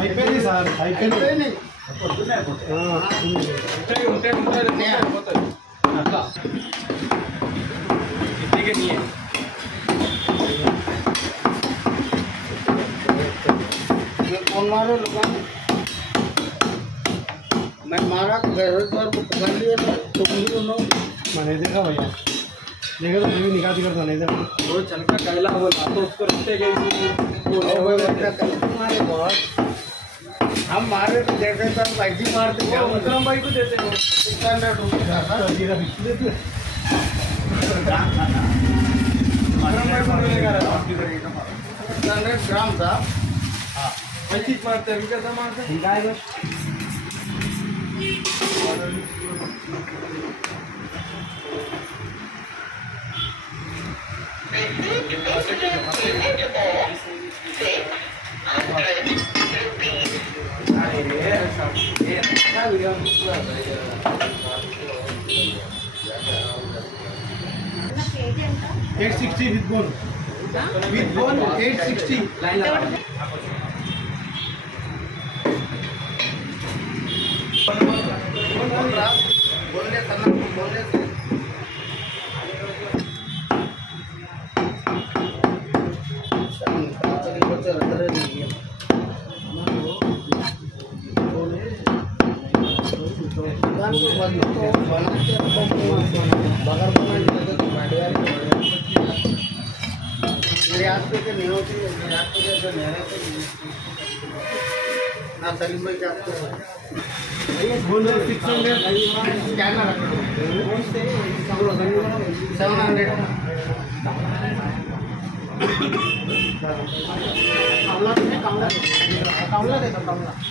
అయిపోయింది సార్, అయిపోయింది. అట్లా कौन मारो लोगों मैं मारा घर पर पकड़ लिया तुम भी लो मैंने देखा भैया, देखा तो मैं भी निकाल कर नहीं देखा वो चल का कैला बोला तो उसको रखते गए मारे बहुत हम मारे तो जैसे तो ऐसी मारते क्या विक्रम भाई को देते हो 600 रुपये ग्राम था ऐसी मारते हैं कैसा मारते हैं गाय बस $860 with bone $860 Boneless सलीम भाई क्या 700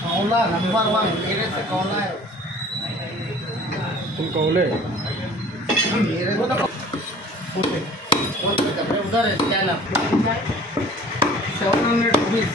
कौला नंबर 1 मेरे से कौला है तुम कौले मेरे को तो उधर है स्कैनर 700 रुपीज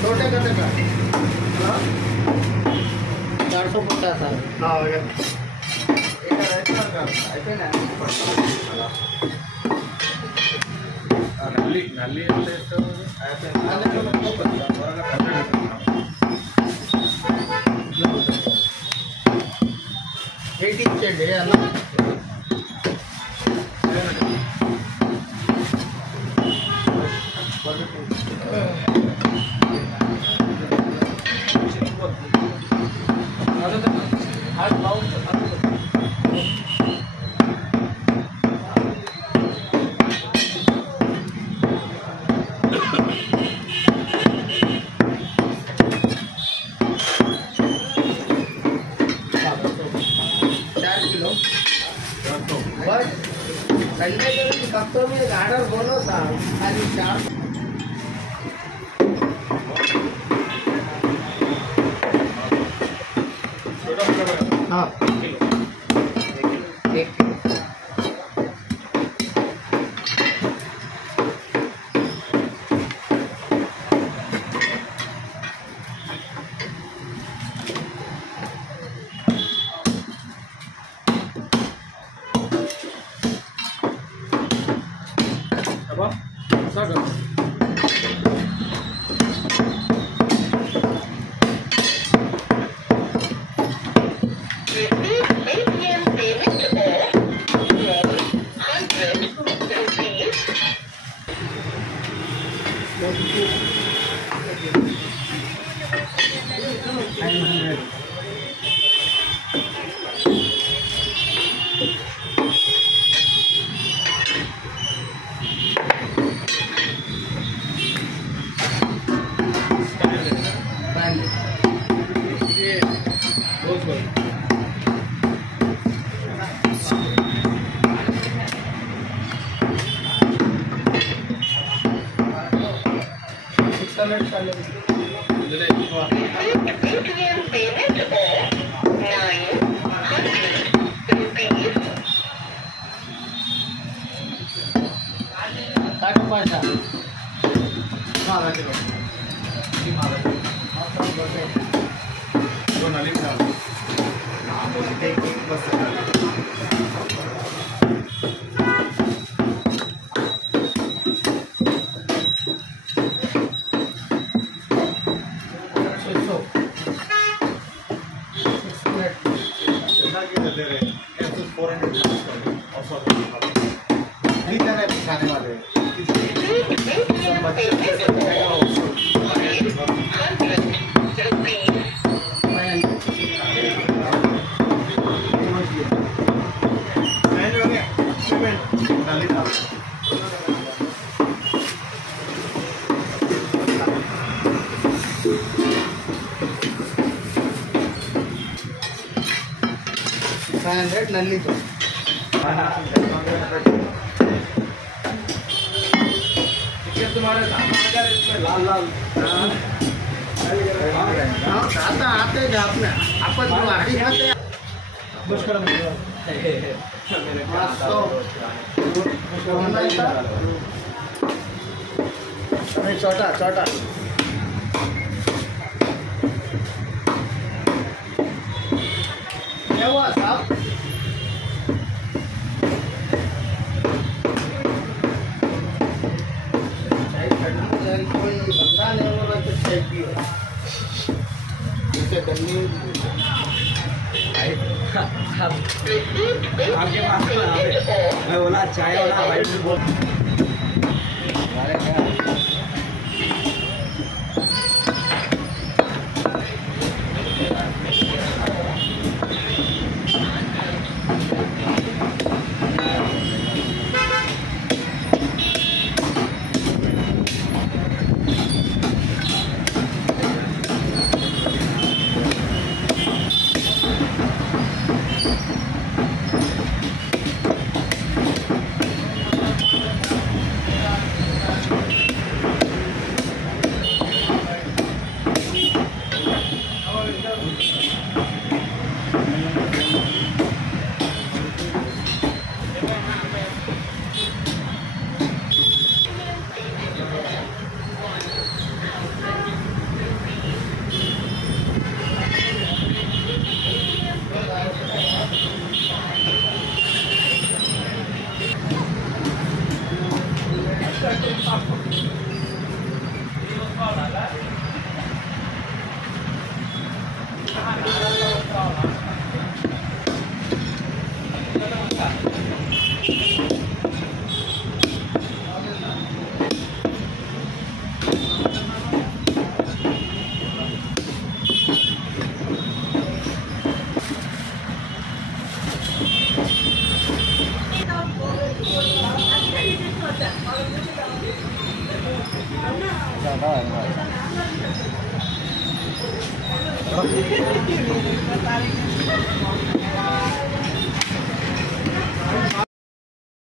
छोटे कटे का 450 నల్లి ఇచ్చేయండి అన్న संडे के दिन हफ्तों में एक ऑर्डर बोलो था खाली 4 हाँ 1 किलो अब ऐसा करो नल्ली तो तुम्हारे इसमें लाल लाल आता आते आपने अपन जो आड़ी खाते बस करा छोटा छोटा क्या हुआ साहब कोई बंदा नहीं हो रहा तो चाय पियो इसे करनी आपके पास मैं बोला चाय वाला भाई बोल ज़्यादा है